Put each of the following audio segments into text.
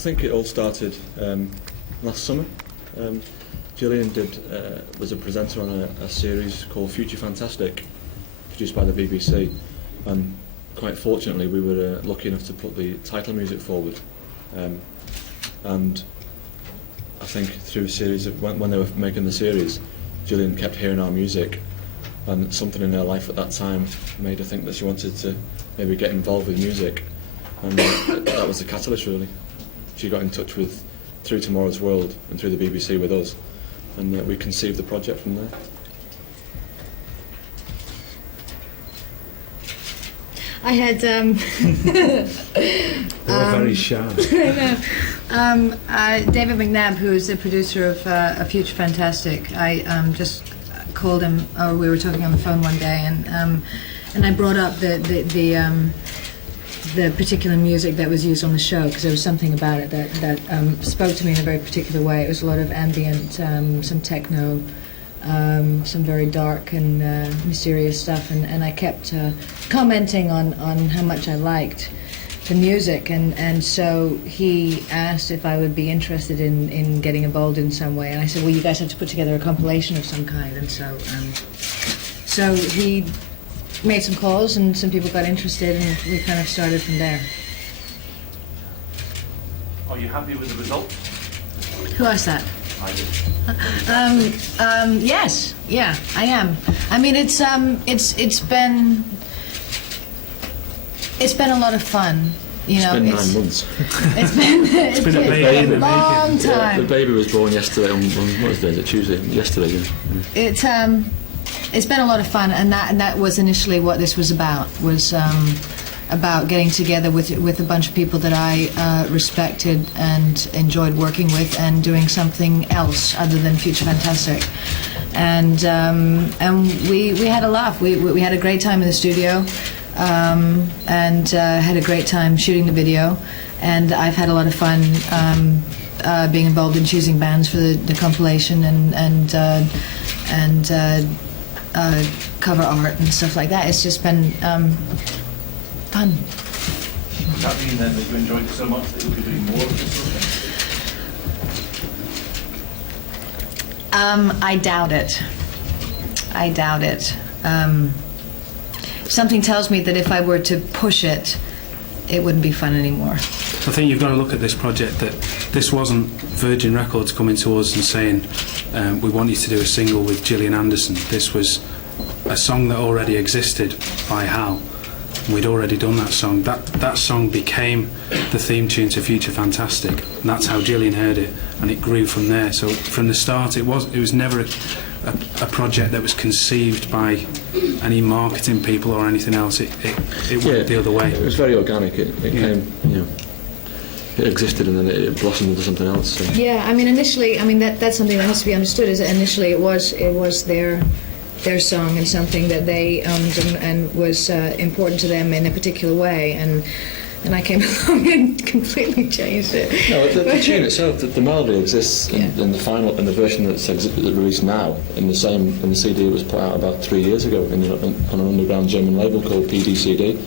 think it all started last summer. Gillian was a presenter on a series called Future Fantastic, produced by the BBC, and quite fortunately we were lucky enough to put the title music forward. And I think through a series of when they were making the series, Gillian kept hearing our music, and something in her life at that time made her think that she wanted to maybe get involved with music, and that was the catalyst really. She got in touch with through Tomorrow's World and through the BBC with us, and we conceived the project from there. I had They were very shy. I know. David McNabb, who is the producer of Future Fantastic, I just called him, or we were talking on the phone one day, and I brought up the particular music that was used on the show, because there was something about it that spoke to me in a very particular way. It was a lot of ambient, some techno, some very dark and mysterious stuff, and I kept commenting on how much I liked the music, and so he asked if I would be interested in getting involved in some way, and I said, well, you guys have to put together a compilation of some kind, and so he made some calls and some people got interested, and we kind of started from there. Are you happy with the result? Who asked that? I did. Yes, yeah, I am. I mean, it's been a lot of fun. You know, It's been 9 months. It's been a long time. The baby was born yesterday on what was it? Tuesday. Yesterday. Yeah. It's been a lot of fun, and that was initially what this was about. Was about getting together with a bunch of people that I respected and enjoyed working with, and doing something else other than Future Fantastic. And we had a laugh. We had a great time in the studio, and had a great time shooting the video. And I've had a lot of fun being involved in choosing bands for the compilation and cover art and stuff like that. It's just been fun. Does that mean then that you enjoyed it so much that you'll be doing more of this sort of thing? I doubt it. Something tells me that if I were to push it, it wouldn't be fun anymore. I think you've got to look at this project that this wasn't Virgin Records coming to us and saying we want you to do a single with Gillian Anderson. This was a song that already existed by Hal. We'd already done that song. That song became the theme tune to Future Fantastic, and that's how Gillian heard it, and it grew from there. So from the start, it was never a project that was conceived by any marketing people or anything else. It went the other way. It was very organic. It came, it existed and then it blossomed into something else. So. Yeah, I mean, initially, that's something that has to be understood. Is that initially it was their song and something that they owned and was important to them in a particular way, and I came along and completely changed it. No, the tune itself, the melody exists in the version that's released now in the CD that was put out about 3 years ago on an underground German label called PDCD.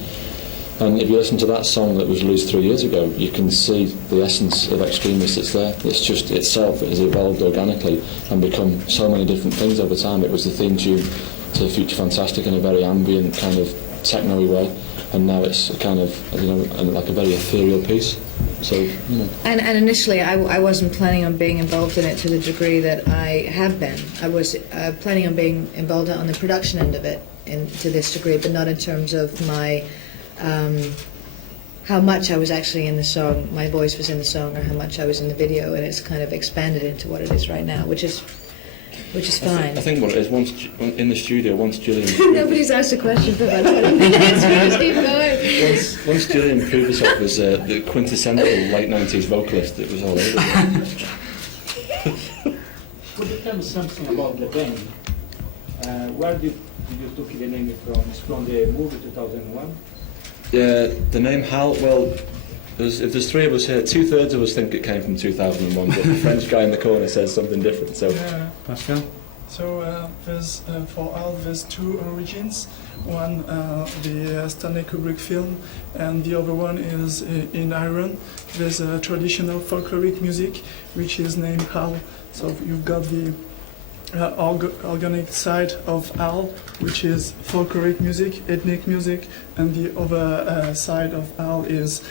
And if you listen to that song that was released 3 years ago, you can see the essence of Extremis that's there. It's just itself, it has evolved organically and become so many different things over time. It was the theme tune to Future Fantastic in a very ambient kind of techno-y way, and now it's a kind of, like a very ethereal piece. So, And initially, I wasn't planning on being involved in it to the degree that I have been. I was planning on being involved on the production end of it to this degree, but not in terms of my how much I was actually in the song, my voice was in the song, or how much I was in the video, and it's kind of expanded into what it is right now, which is fine. I think what it is, once in the studio, once Gillian... Nobody's asked a question for about 20 minutes, we just keep going. Once Gillian proved herself as the quintessential late 90s vocalist, it was all over. Could you tell me something about the band? Where did you took the name from? It's from the movie 2001? Yeah, the name Hal, well, if there's three of us here, 2/3 of us think it came from 2001, but the French guy in the corner says something different, so... Pascal? So for Al, there's two origins. One, the Stanley Kubrick film, and the other one is in Iran. There's a traditional folkloric music which is named Al. So you've got the organic side of Al, which is folkloric music, ethnic music, and the other side of Al is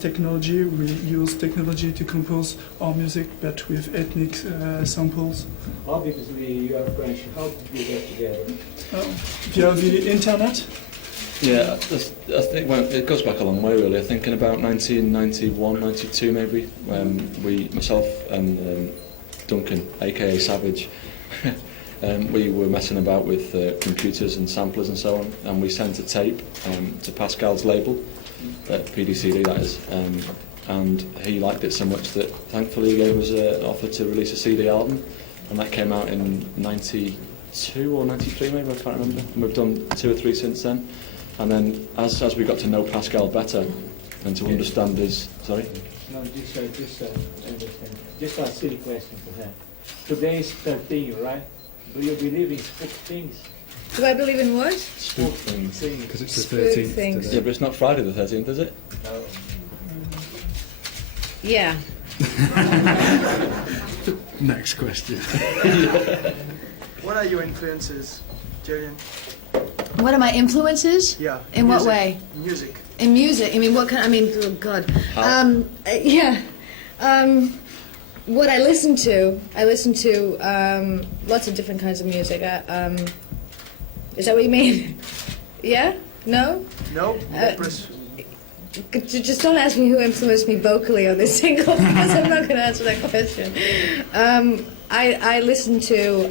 technology. We use technology to compose our music, but with ethnic samples. Obviously, you are French. How did you get together? Via the internet. Yeah, I think it goes back a long way really. I think in about 1991, 92 maybe, myself and Duncan, aka Savage, we were messing about with computers and samplers and so on, and we sent a tape to Pascal's label, PDCD that is, and he liked it so much that thankfully he gave us an offer to release a CD album, and that came out in 92 or 93 maybe, I can't remember, and we've done 2 or 3 since then. And then as we got to know Pascal better and to understand his... Sorry? No, just a silly question for him. Today is 13, right? Do you believe in spook things? Do I believe in what? Spook things. Because it's the Spook 13th things. today. Yeah, but it's not Friday the 13th, is it? Yeah. Next question. What are your influences, Gillian? What are my influences? Yeah. In what music. way? Music. In music? I mean, what kind? I mean, oh God. Yeah. What I listen to lots of different kinds of music. Is that what you mean? Yeah? No? No? Just don't ask me who influenced me vocally on this single, because I'm not going to answer that question. I listen to,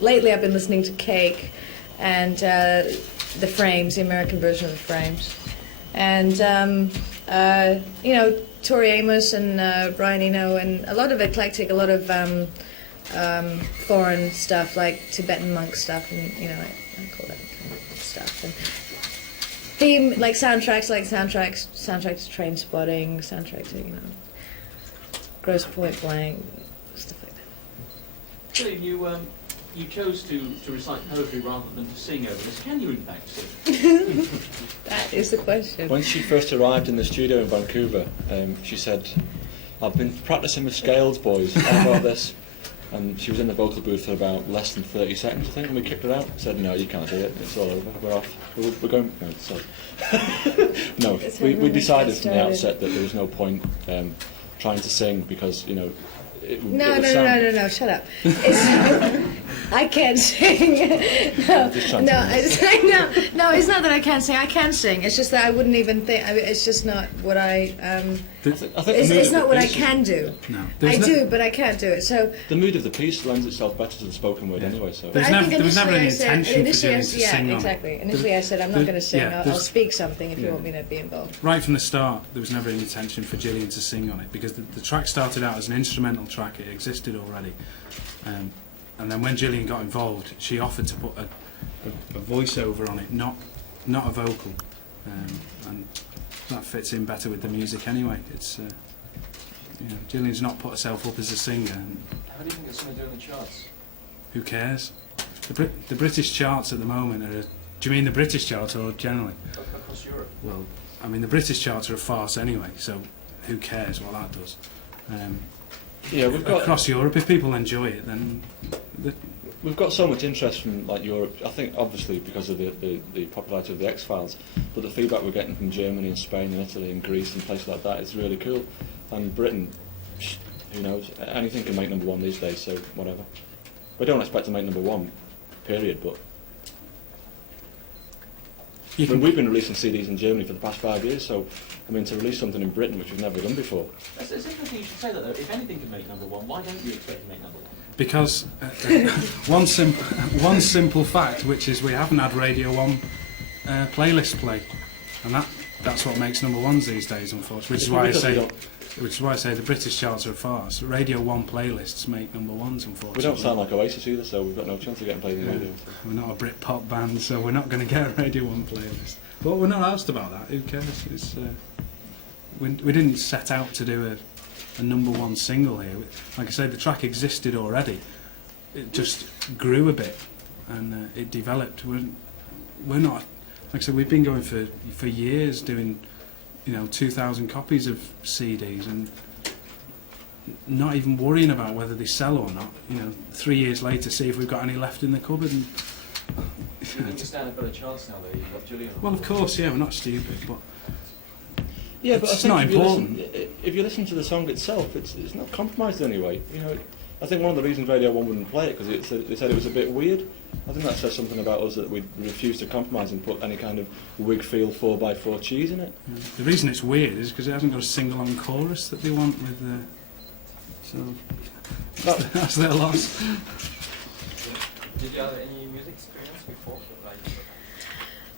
lately I've been listening to Cake and the Frames, the American version of the Frames. And, Tori Amos and Brian Eno, and a lot of eclectic, a lot of foreign stuff, like Tibetan monk stuff, and, I call that kind of stuff. And theme, like soundtracks to Train Spotting, soundtrack to, Gross Point Blank, stuff like that. Gillian, you chose to recite poetry rather than to sing over this. Can you in fact sing? That is the question. When she first arrived in the studio in Vancouver, she said, "I've been practicing with Scales boys, how about this?" And she was in the vocal booth for about less than 30 seconds, I think, and we kicked her out. Said, "No, you can't do it, it's all over, we're off. We're going..." No, sorry. No, we decided from the outset that there was no point trying to sing because, No, shut up. I can't sing. No, it's not that I can't sing. I can sing. It's just that I wouldn't even think. it's just not what I. It's not what I can do. No. I do, but I can't do it. So the mood of the piece lends itself better to the spoken word anyway. So There was never any intention for Gillian to sing on exactly. it. Initially, I said I'm not going to sing. yeah, I'll speak something if you want me to be involved. Right from the start, there was never any intention for Gillian to sing on it because the track started out as an instrumental track. It existed already. And then when Gillian got involved, she offered to put a voiceover on it, not a vocal, and that fits in better with the music anyway. It's Gillian's not put herself up as a singer. And How do you think it's going to do in the charts? who cares? The British charts at the moment are. Do you mean the British charts or generally? Across Europe. Well, I mean the British charts are a farce anyway, so who cares what that does? yeah, we've got Across Europe, if people enjoy it, then we've got so much interest from like Europe. I think obviously because of the popularity of the X-Files, but the feedback we're getting from Germany and Spain and Italy and Greece and places like that is really cool. And Britain, who knows? Anything can make #1 these days, so whatever. We don't expect to make #1, period. But we've been releasing CDs in Germany for the past 5 years, so I mean to release something in Britain which we've never done before. It's interesting you should say that though. If anything can make #1, why don't you expect to make #1? because one simple fact, which is we haven't had Radio 1 playlist play, and that's what makes #1s these days, unfortunately. Which is why I say the British charts are a farce. Radio 1 playlists make #1s, unfortunately. We don't sound like Oasis either, so we've got no chance of getting played in the radio. We're not a Brit-pop band, so we're not going to get a Radio 1 playlist. But we're not asked about that. Who cares? It's, we didn't set out to do a #1 single here. Like I said, the track existed already. it just grew a bit, and it developed. We're not, like I said, we've been going for years doing, 2,000 copies of CDs and not even worrying about whether they sell or not. 3 years later, see if we've got any left in the cupboard. And You stand a better chance now that you've got Gillian on well, of board. course, yeah, we're not stupid, but Yeah, but I it's think not if you important. if you listen to the song itself, it's not compromised in any way. I think one of the reasons Radio 1 wouldn't play it, because they said it was a bit weird. I think that says something about us, that we refuse to compromise and put any kind of wig feel 4x4 cheese in it. The reason it's weird is because it hasn't got a sing-along chorus that they want with so that's their loss. Did you have any music experience before?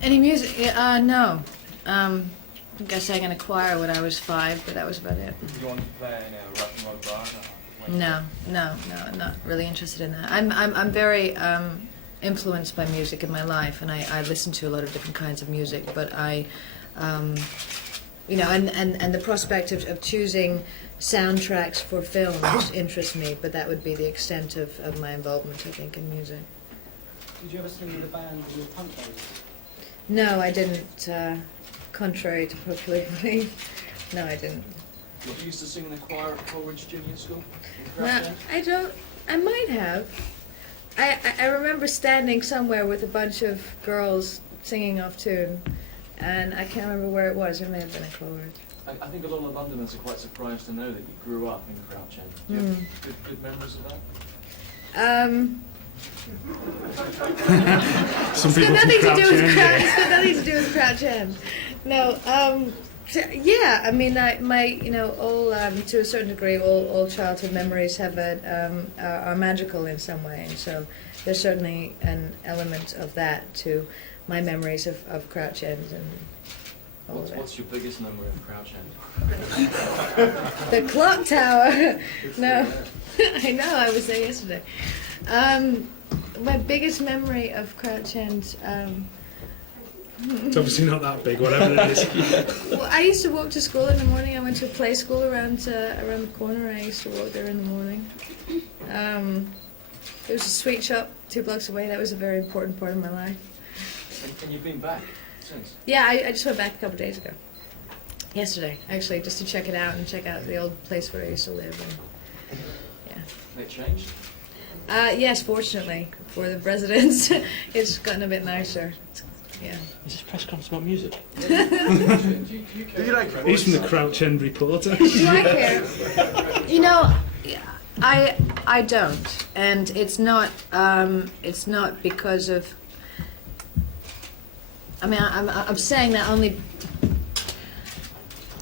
Any music? No. I think I sang in a choir when I was 5, but that was about it. Did you want to play in a rock and roll bar? No, I'm not really interested in that. I'm very influenced by music in my life, and I listen to a lot of different kinds of music. But and the prospect of choosing soundtracks for films interests me. But that would be the extent of my involvement, I think, in music. Did you ever sing with a band with your punk days? No, I didn't. Contrary to popular belief, no, I didn't. You used to sing in the choir at Coleridge Junior School? Well, I don't. I might have. I remember standing somewhere with a bunch of girls singing off tune, and I can't remember where it was. It may have been a Coleridge. I think a lot of Londoners are quite surprised to know that you grew up in Crouch End. Do you have good memories of that? Some It's people got nothing from to do with Crouch Crouch. End. It's got nothing to do with Crouch End. No. Yeah. I mean, my all to a certain degree, all childhood memories have are magical in some way, and so there's certainly an element of that to my memories of Crouch End and all of that. What's your biggest memory of Crouch End? The clock tower. No, I know. I was there yesterday. My biggest memory of Crouch End. It's obviously not that big, whatever it is. Well, I used to walk to school in the morning. I went to a play school around the corner. I used to walk there in the morning. There was a sweet shop 2 blocks away. That was a very important part of my life. And you've been back since? Yeah, I just went back a couple of days ago. Yesterday, actually, just to check it out and check out the old place where I used to live. And, yeah. It changed? Yes, fortunately for the residents, it's gotten a bit nicer. Yeah. Is this press conference about music? Do you like He's from the Crouch End Reporter. Do I care? I don't, and it's not because of. I mean, I'm saying that only.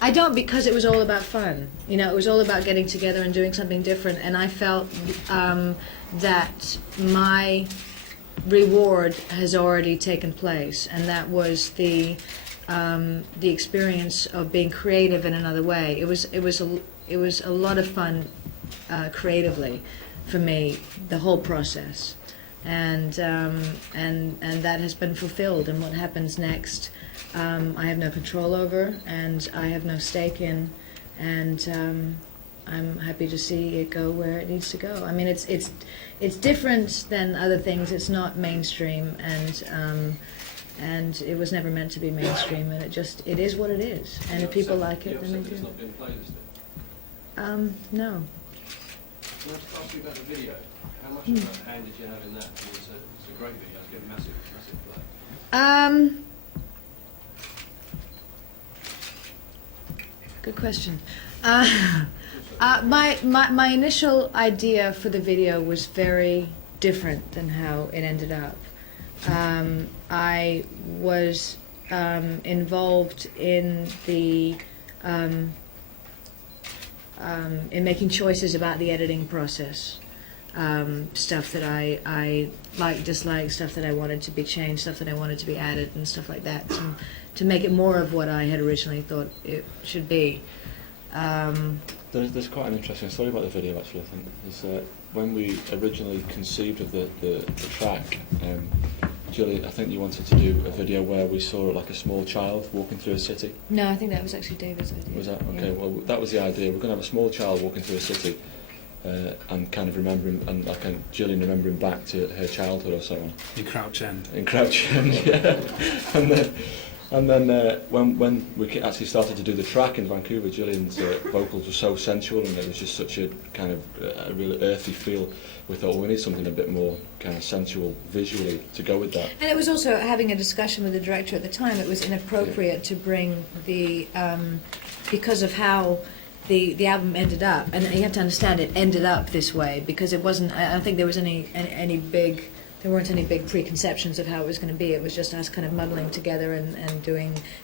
I don't, because it was all about fun. It was all about getting together and doing something different, and I felt that my reward has already taken place, and that was the experience of being creative in another way. It was a lot of fun creatively for me, the whole process, and that has been fulfilled. And what happens next, I have no control over, and I have no stake in, and I'm happy to see it go where it needs to go. I mean, it's different than other things. It's not mainstream, and it was never meant to be mainstream. And it is what it is. And if people like it, then they do. It's not been playlisted. No. Can I just ask you about the video? How much of a hand did you have in that? It's a great video. It's getting massive play. Good question. My initial idea for the video was very different than how it ended up. I was involved in the in making choices about the editing process. Stuff that I liked, disliked, stuff that I wanted to be changed, stuff that I wanted to be added, and stuff like that, to make it more of what I had originally thought it should be. There's quite an interesting story about the video, actually, I think. When we originally conceived of the track, Gillian, I think you wanted to do a video where we saw like a small child walking through a city. No, I think that was actually David's idea. Was that? Okay, Yeah. well, that was the idea. We're going to have a small child walking through a city, and kind of remembering, and like Gillian remembering back to her childhood or so on. In Crouch End. In Crouch End, yeah. And then when we actually started to do the track in Vancouver, Gillian's vocals were so sensual, and there was just such a kind of a really earthy feel. We thought, well, we need something a bit more kind of sensual visually to go with that. And it was also, having a discussion with the director at the time, it was inappropriate to bring the, because of how the album ended up, and you have to understand it ended up this way, because it wasn't, I don't think there was any big, there weren't any big preconceptions of how it was going to be. It was just us kind of muddling together and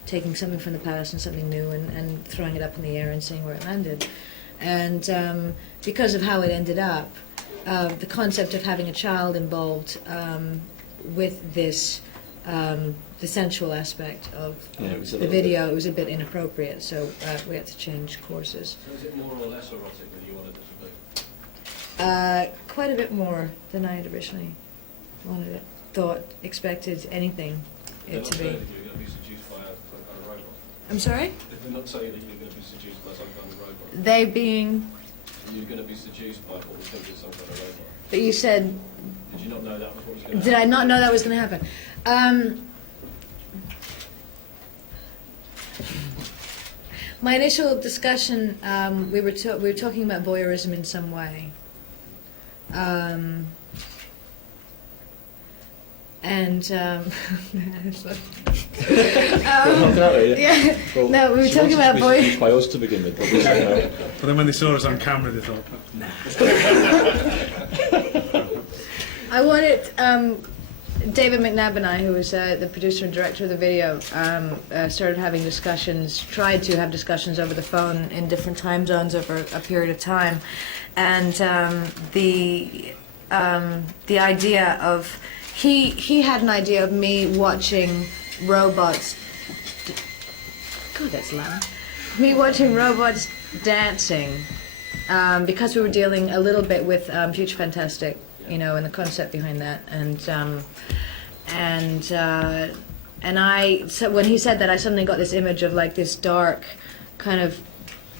taking something from the past and something new and throwing it up in the air and seeing where it landed. And because of how it ended up, the concept of having a child involved with this, the sensual aspect of the video, it was a bit inappropriate, so we had to change courses. So is it more or less erotic than you wanted it to be? Quite a bit more than I had originally wanted it, expected anything it to be. They're not saying that you're going to be seduced by some kind of robot. I'm sorry? They're not saying that you're going to be seduced by some kind of robot. They being... You're going to be seduced by what we think is some kind of robot. But you said... Did you not know that was what was going to Did happen? I not know that was going to happen? My initial discussion, we were talking about voyeurism in some way, and yeah. Well, No, we were she talking wanted about to be seduced by us to begin with, but we said no. But then when they saw us on camera, they thought, nah. I wanted David McNabb and I, who was the producer and director of the video, started having discussions, tried to have discussions over the phone in different time zones over a period of time, and the idea of he had an idea of me watching robots. God, that's loud. Me watching robots dancing, because we were dealing a little bit with Future Fantastic, you know, and the concept behind that, and I, so when he said that, I suddenly got this image of like this dark, kind of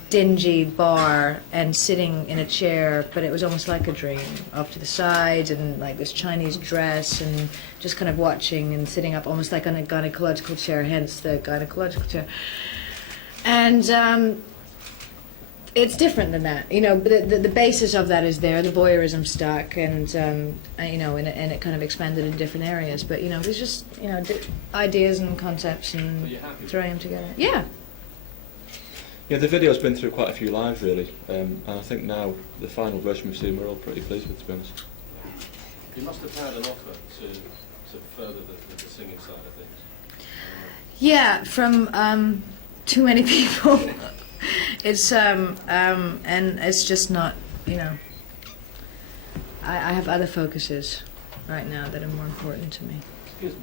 dingy bar and sitting in a chair, but it was almost like a dream, off to the side, and like this Chinese dress, and just kind of watching and sitting up almost like on a gynecological chair, hence the gynecological chair. And it's different than that, you know. But the basis of that is there. The voyeurism stuck, and you know, and it kind of expanded in different areas. But you know, there's just, you know, ideas and concepts and throwing them together. Yeah. Yeah, the video's been through quite a few lives, really, and I think now the final version we've seen, we're all pretty pleased with, to be honest. You must have had an offer to further the singing side of things. Yeah, from too many people. It's and it's just not, you know. I have other focuses right now that are more important to me. Excuse me.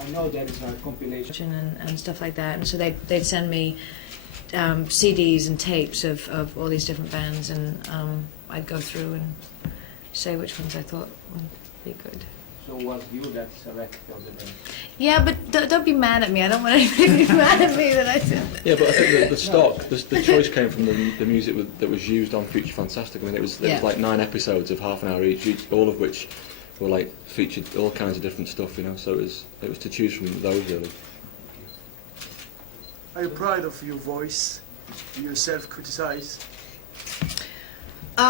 I know there is a compilation. And stuff like that, and so they'd send me CDs and tapes of all these different bands, and I'd go through and say which ones I thought would be good. So was you that selected the band? Yeah, but don't be mad at me. I don't want anybody to be mad at me that I said that. Yeah, but I think the stock, the choice came from the music that was used on Future Fantastic. I mean, it was like 9 episodes of half an hour each, all of which were like featured all kinds of different stuff, you know. So it was to choose from those, really. Are you proud of your voice? Do you self-criticize?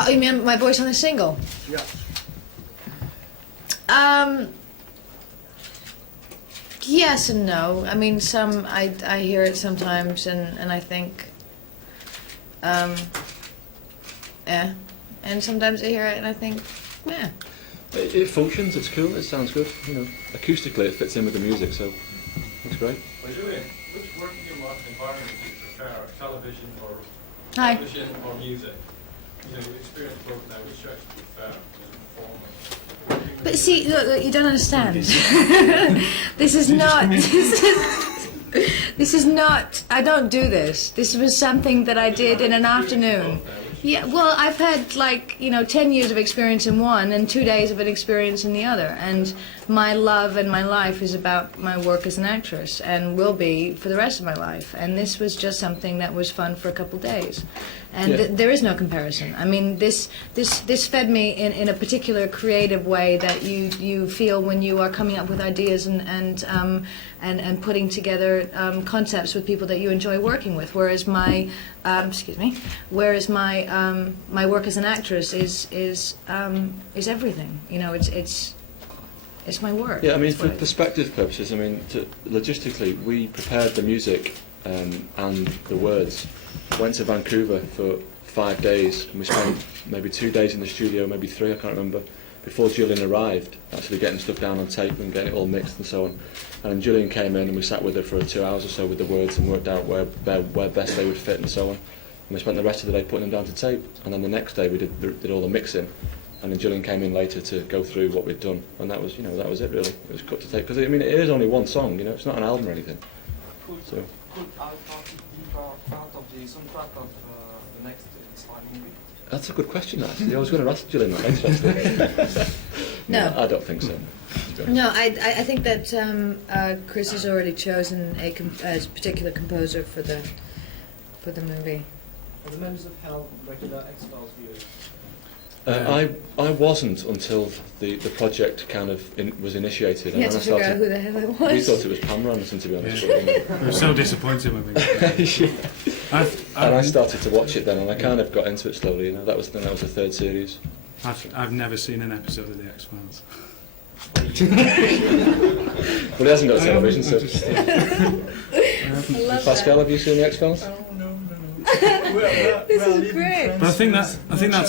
You mean my voice on the single? Yeah. Yes and no. I mean, some I hear it sometimes, and I think, yeah, and sometimes I hear it and I think, yeah. It functions. It's cool. It sounds good. You know, acoustically it fits in with the music, so it's great. Well, Julian, which working environment do you prefer, television or Hi. television or music? You know, you experience both now. Which do you actually prefer as a performer? But see, look, you don't understand. This is not. This is not. I don't do this. This was something that I did in an afternoon. Yeah, well, I've had, like, you know, 10 years of experience in one and 2 days of an experience in the other. And my love and my life is about my work as an actress, and will be for the rest of my life. And this was just something that was fun for a couple days. And there is no comparison. I mean, this fed me in a particular creative way that you feel when you are coming up with ideas and putting together concepts with people that you enjoy working with. Whereas my my work as an actress is everything. You know, it's my work. Yeah, I mean, It's for what perspective purposes, I mean, logistically, we prepared the music and the words. Went to Vancouver for 5 days, and we spent maybe 2 days in the studio, maybe 3, I can't remember, before Gillian arrived, actually getting stuff down on tape and getting it all mixed and so on. And then Gillian came in and we sat with her for 2 hours or so with the words and worked out where best they would fit and so on. And we spent the rest of the day putting them down to tape, and then the next day we did all the mixing. And then Gillian came in later to go through what we'd done, and that was it really. It was cut to tape, because I mean it is only one song, you know, it's not an album or anything. So. Could I be part of the soundtrack of the next X-Files movie? That's a good question, actually. I was going to ask Gillian that next question. No. I don't think so. No, I think that Chris has already chosen a particular composer for the movie. Are the members of Hell regular X-Files viewers? I wasn't until the project kind of was initiated. You had to figure out who the hell it was. We thought it was Pamela Anderson, to be honest. We were so disappointed when we got there. And I started to watch it then, and I kind of got into it slowly. You know, that was the third series. I've never seen an episode of the X-Files. Well, he hasn't got a television, so. Pascal, have you seen the X-Files? Oh, no. This is great. But I think that's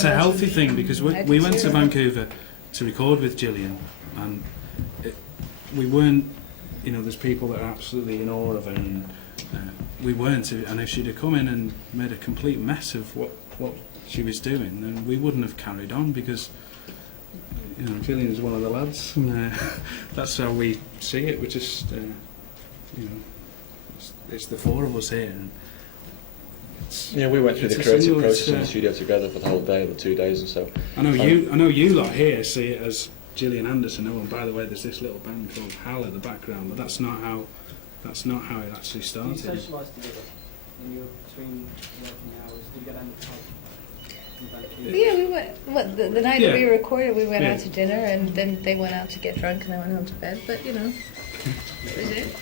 a healthy thing, because we went to Vancouver to record with Gillian, and we weren't, you know, there's people that are absolutely in awe of her, and we weren't. And if she'd have come in and made a complete mess of what she was doing, then we wouldn't have carried on, because, you know, Gillian is one of the lads, and that's how we see it. We're just, you know, it's the four of us here. And yeah, we went through the creative process in the studio together for the whole day, the 2 days or so. I know you lot here see it as Gillian Anderson. Oh, and by the way, there's this little band called Hal at the background, but that's not how it actually started. Do you socialise together when you're between working hours? Do you get on the pub? Yeah, we went. The night that we recorded, we went out to dinner, and then they went out to get drunk, and I went home to bed. But you know, that was it.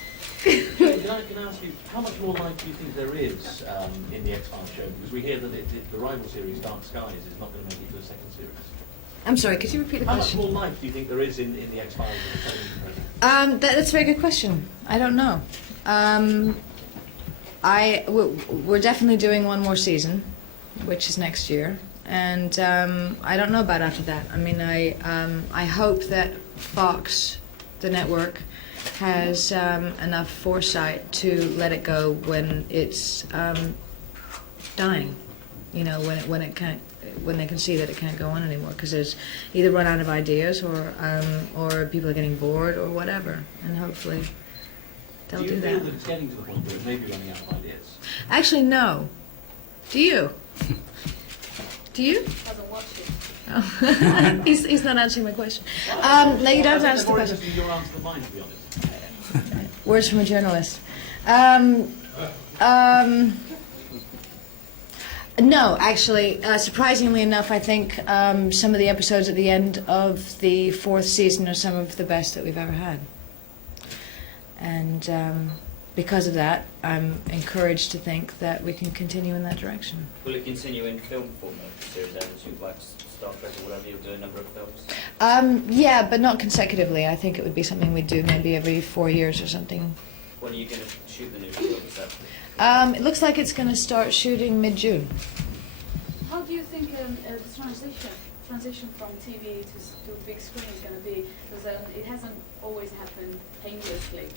Can I ask you, how much more life do you think there is in the X-Files show? Because we hear that the rival series, Dark Skies, is not going to make it to a second series. I'm sorry, could you repeat the question? How much more life do you think there is in the X-Files and the television? That's a very good question. I don't know. We're definitely doing one more season, which is next year, and I don't know about after that. I mean, I hope that Fox, the network, has enough foresight to let it go when it's dying. You know, when they can see that it can't go on anymore, because there's either run out of ideas or people are getting bored or whatever, and hopefully they'll do that. Do you feel that it's getting to the point where it may be running out of ideas? Actually, no. Do you? Do you? Hasn't watched it. Oh. he's not answering my question. No, you don't answer the question. Your answer to mine, to be honest. Words from a journalist. No, actually, surprisingly enough, I think some of the episodes at the end of the 4th season are some of the best that we've ever had. And because of that, I'm encouraged to think that we can continue in that direction. Will it continue in film format, series episodes, like Star Trek or whatever, you'll do a number of films? Yeah, but not consecutively. I think it would be something we'd do maybe every 4 years or something. When are you going to shoot the new film? Is that... It looks like it's going to start shooting mid-June. How do you think the transition from TV to big screen is going to be? Because it hasn't always happened painlessly.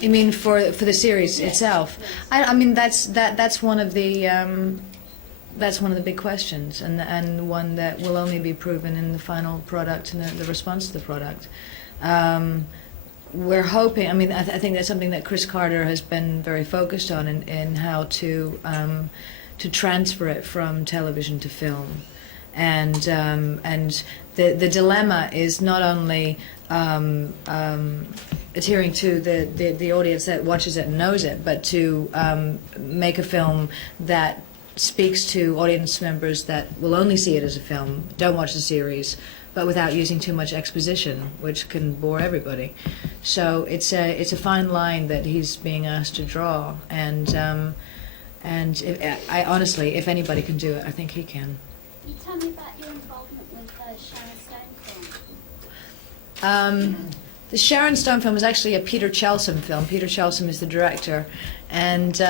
You mean for the series itself? Yes. I mean that's one of the big questions, and one that will only be proven in the final product and the response to the product. We're hoping. I mean, I think that's something that Chris Carter has been very focused on in how to transfer it from television to film, and the dilemma is not only adhering to the audience that watches it and knows it, but to make a film that speaks to audience members that will only see it as a film, don't watch the series, but without using too much exposition, which can bore everybody. So it's a fine line that he's being asked to draw, and I honestly, if anybody can do it, I think he can. Can you tell me about your involvement with Sharon Stone film? The Sharon Stone film was actually a Peter Chelsom film. Peter Chelsom is the director, and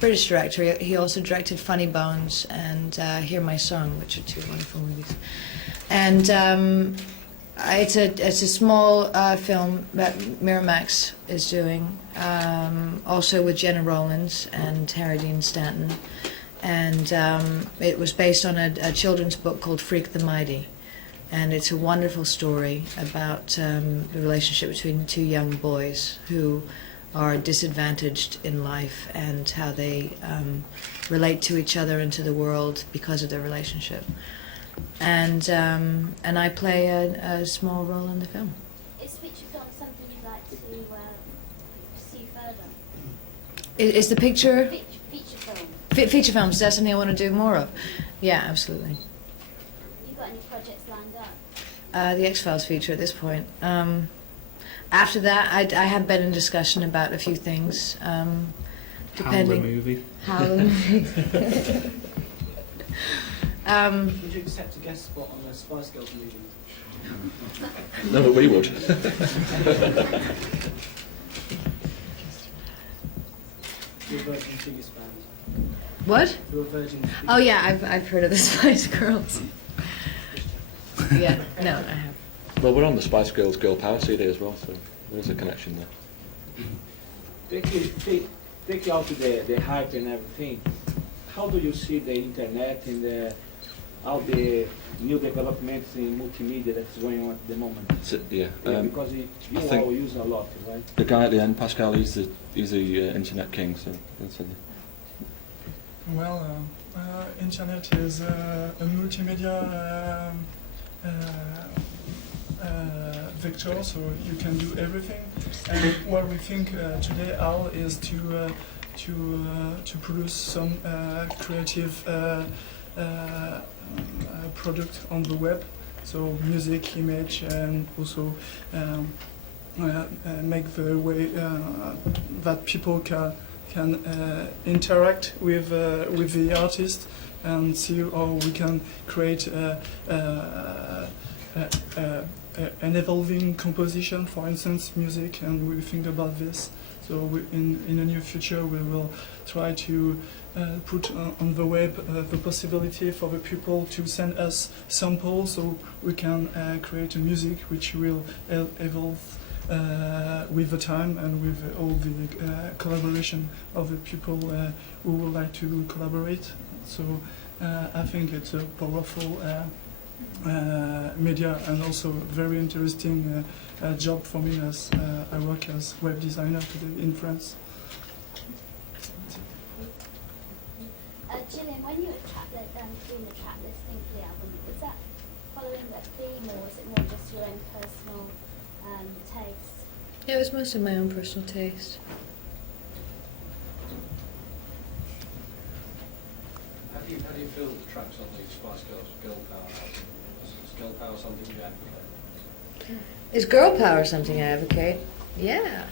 British director. He also directed Funny Bones and Hear My Song, which are two wonderful movies. And it's a small film that Miramax is doing, also with Jenna Rollins and Harry Dean Stanton. And it was based on a children's book called Freak the Mighty. And it's a wonderful story about the relationship between two young boys who are disadvantaged in life and how they relate to each other and to the world because of their relationship. And I play a small role in the film. Is feature film something you'd like to pursue further? Is the picture... Feature film. Feature films, is that something I want to do more of? Yeah, absolutely. Have you got any projects lined up? The X-Files feature at this point. After that, I have been in discussion about a few things. Depending. Howler movie. Howler movie. Would you accept a guest spot on the Spice Girls movie? No, but we would. You're a Virgin Sugar fan. What? You're a Virgin. Oh yeah, I've heard of the Spice Girls. Yeah, no, I have. Well, we're on the Spice Girls Girl Power CD as well, so there is a connection there. Take out the hype and everything. How do you see the internet and all the new developments in multimedia that's going on at the moment? Because you all use a lot, right? The guy at the end, Pascal, he's the internet king, so that's it. Well, internet is a multimedia vector, so you can do everything. And what we think today, Al, is to produce some creative product on the web, so music, image, and also make the way that people can interact with the artist and see how we can create an evolving composition, for instance, music, and we think about this. So in the near future we will try to put on the web the possibility for the people to send us samples so we can create a music which will evolve with the time and with all the collaboration of the people who would like to collaborate. So I think it's a powerful media and also very interesting job for me as I work as web designer today in France. Gillian, when you were doing the track listing for the album, was that following a theme or was it more just your own personal taste? Yeah, it was most of my own personal taste. How do you feel the tracks on the Spice Girls Girl Power album? Is Girl Power something you advocate? Is girl power something I advocate? Yeah.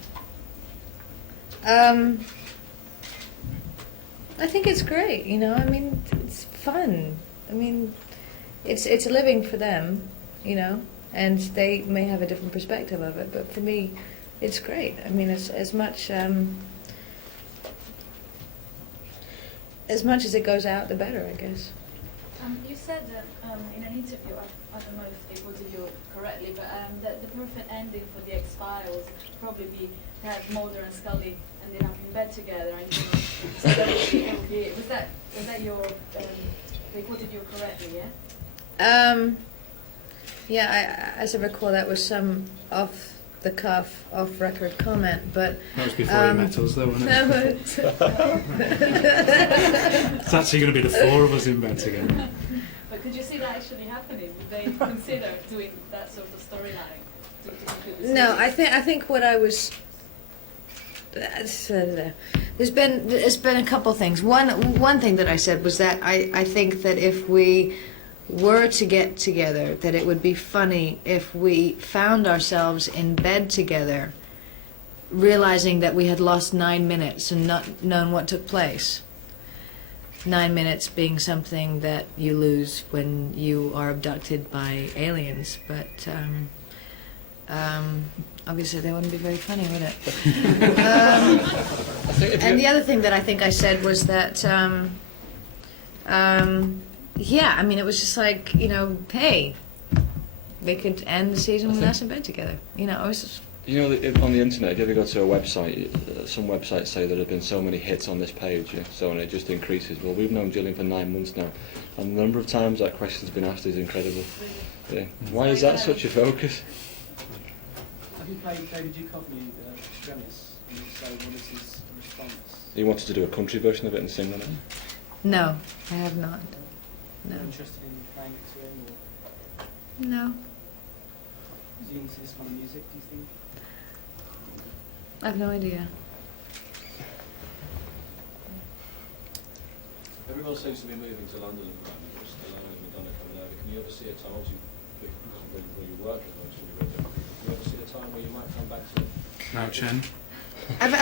I think it's great, you know, I mean, it's fun. I mean, it's a living for them, you know, and they may have a different perspective of it, but for me, it's great. I mean, it's as much as it goes out, the better, I guess. You said that in an interview, I don't know if it was you correctly, but that the perfect ending for the X-Files would probably be to have Mulder and Scully ended up in bed together, and you know, so that would be, was that your they quoted you correctly, yeah? Yeah, as I recall, that was some off-the-cuff, off-record comment, but... That was before you met us, though, wasn't it? It's actually going to be the four of us in bed together. But could you see that actually happening? Would they consider doing that sort of storyline? No, I think what I was... There's been a couple things. One thing that I said was that I think that if we were to get together, that it would be funny if we found ourselves in bed together, realizing that we had lost 9 minutes and not known what took place. 9 minutes being something that you lose when you are abducted by aliens, but obviously that wouldn't be very funny, would it? And the other thing that I think I said was that, yeah, I mean, it was just like, you know, hey, they could end the season with us in bed together. You know, it was just... You know, on the internet, if you ever go to a website, some websites say there have been so many hits on this page, so and it just increases. Well, we've known Gillian for 9 months now, and the number of times that question's been asked is incredible. Yeah. Why is that such a focus? Have you played David Duchovny, Extremis, and so what is his response? He wanted to do a country version of it and sing on it. No, I have not. No. Are you interested in playing it to him, or No. is he into this kind of music, do you think? I have no idea. Everyone seems to be moving to London at the moment. There's still Madonna coming over. Can you ever see a time, obviously, because where you work, can you ever see a time where you might come back to Now, Chen.